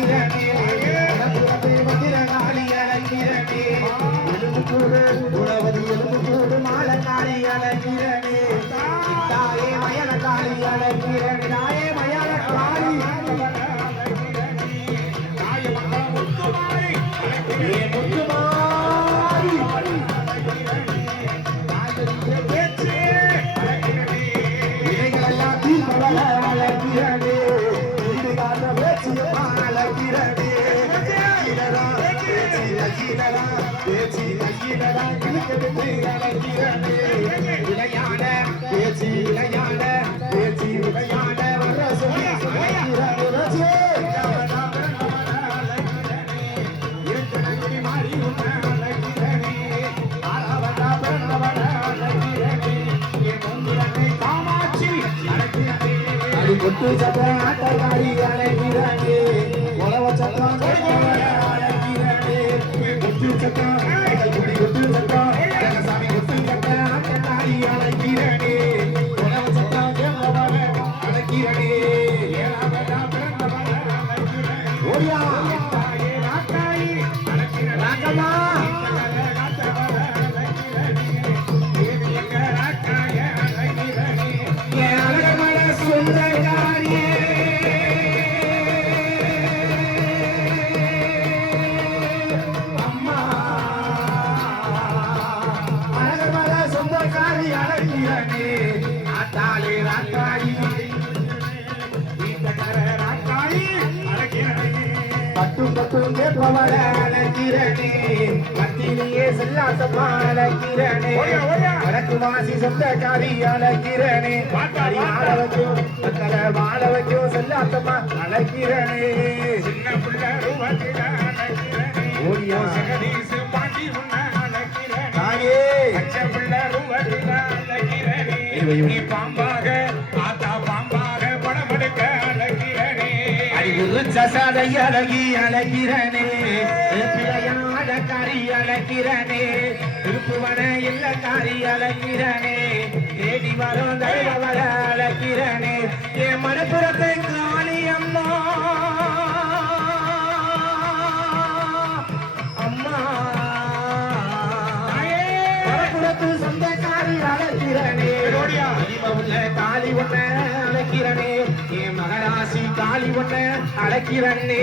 அழைக்கிறனே மனப்புறத்தை மந்திரகாளி அழைக்கிறனே எலும்பு கூடு உழவதி எலும்பு கூடு மாலக்காளி அழைக்கிறனே தாயே மயலக்காளி அழைக்கிறனே தாயே மயலக்காளி விளையாட பேச்சு விளையாட பேச்சு விளையாட கொட்டு சத்தம் ஆட்டக்காரி அழைக்கிறானே உழவ சத்தம் அழைக்கிறானே கொட்டு சத்தம் கொட்டு சத்தம் சாமி கொட்டு சத்தம் ஆட்டக்காரி அழைக்கிறானே உழவ சத்தம் அழைக்கிறானே ஓடியா ராக்கம்மா மத்தியிலேயே செல்லாசமா அழைக்கிறனே வடக்கு மாசி சொந்தக்காரி அழைக்கிறனே வாழ வைக்கும் மக்களை வாழ வைக்கும் செல்லாசமா அழைக்கிறனே சின்ன பிள்ளை ஓடியா ஜெகதீசு பாண்டி தாயே பிள்ளை அழைக்கிறனே பாம்பாக ஆத்தா பாம்பாக படமெடுக்க அழைக்கிறனே சசதை அழகி அழைக்கிறனே பிள்ளையாட காரி அழைக்கிறனே திருப்புவன இல்ல காரி அழைக்கிறனே தேடி வரும் தெய்வவர அழைக்கிறனே என் மனப்புறத்தை காளி அம்மா அம்மா மனப்புறத்து சொந்தக்காரி அழைக்கிறனே உள்ள காளி ஒன்ன அழைக்கிறனே என் மகராசி காளி ஒன்ன அழைக்கிறனே